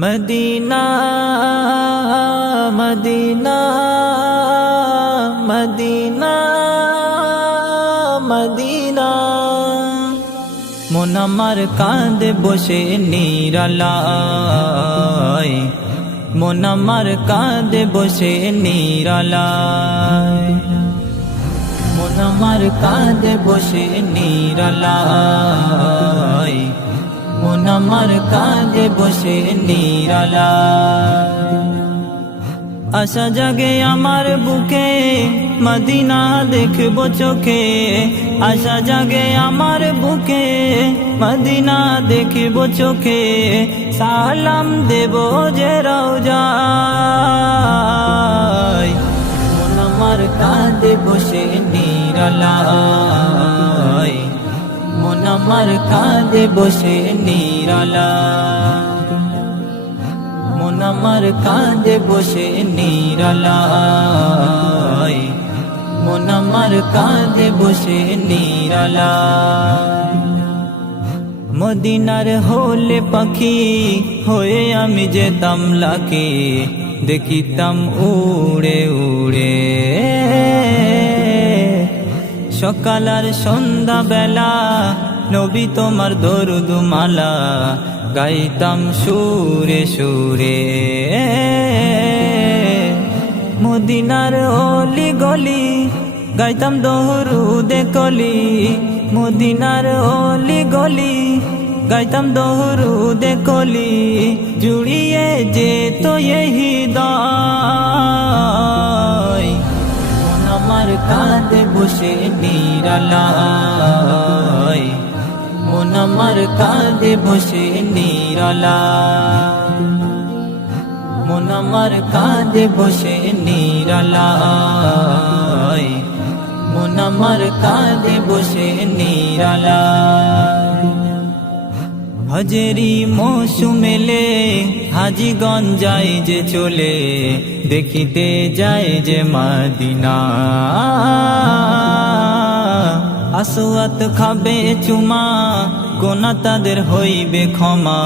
Medina Medina Medina Medina মন আমার কাঁদে বসে নিরালায়, মন আমার কাঁদে বসে নিরালায়, মন আমার কাঁদে বসে নিরালায়, মন আমার কাঁদে বসে নিরালায়। আশা জাগে আমার বুকে মদিনা দেখবো চোখে, আশা জাগে আমার বুকে মদিনা দেখবো চোখে, সালাম দেব যে রওজায়। মন আমার কাঁদে বসে নিরালায়, মন আমার কাঁদে বসে নিরালায়, মন আমার কাঁদে বসে নিরালায়, মন আমার কাঁদে বসে নিরালায়। মদিনার হলে পাখি হয়ে আমি যেতাম লাকি, দেখিতাম উড়ে উড়ে, সকাল আর সন্ধ্যা বেলা নবী তোমার দরুদ মালা গাইতাম সুরে সুরে। মদিনার অলি গলি গাইতাম দরুদে কলি, মদিনার অলি গলি গাইতাম দরুদে কলি, জুড়িয়ে যেত এই হৃদয়। মন আমার কাঁদে বসে নিরালায়, মন আমার কাঁদে বসে নিরালায়, মন আমার কাঁদে বসে নিরালায়, মন আমার কাঁদে বসে নিরালায়। হজেরি মৌসুমেলে হাজীগঞ্জ যায় যে চলে, দেখিতে যায় যে মদিনা, আসওয়াত খাবে চুমা কোনা তাদের হইবে ক্ষমা,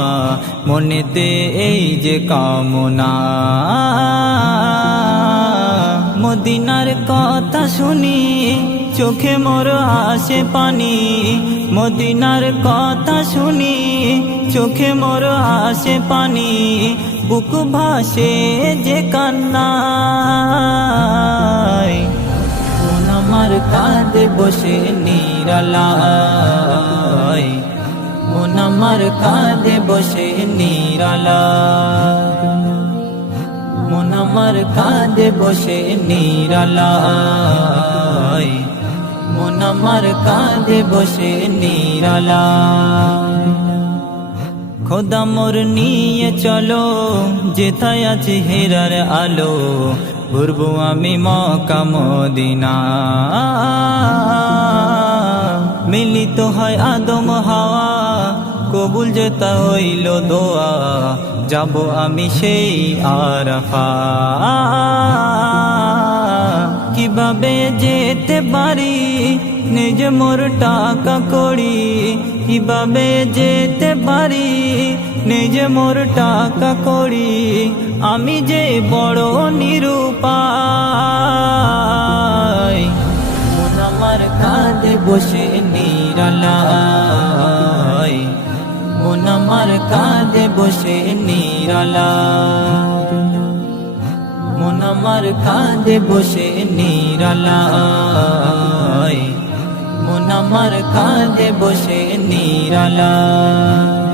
মনেতে এই যে কামনা। মদিনার কথা শুনি চোখে মোর আসে পানি, মদিনার কথা শুনি চোখে মোর আসে পানি, বুক ভাসে যে কান্নায়। মন আমার কাঁদে বসে নিরালায়, মন আমার কাঁদে বসে নিরালায়, মন আমার কাঁদে বসে নিরালায়, মন আমার কাঁদে বসে নিরালায়। খোদা মোর নিয়ে চলো যেথায় আছে হেরার আলো, ঘুরবো আমি মক্কা মদিনা। মিলিত হয় আদম হাওয়া কবুল যেতা হইল দোয়া, যাব আমি সেই আরাফা। কিভাবে যেতে পারি নিজে মোর টাকা করি, কিভাবে যেতে পারি নিজে মোর টাকা করি, আমি যে বড় নিরুপায়। মন আমার কাঁদে বসে নিরালায়, মন আমার কাঁদে বসে নিরালায়, মন আমার কাঁদে বসে নিরালায়, মন আমার কাঁদে বসে নিরালায়।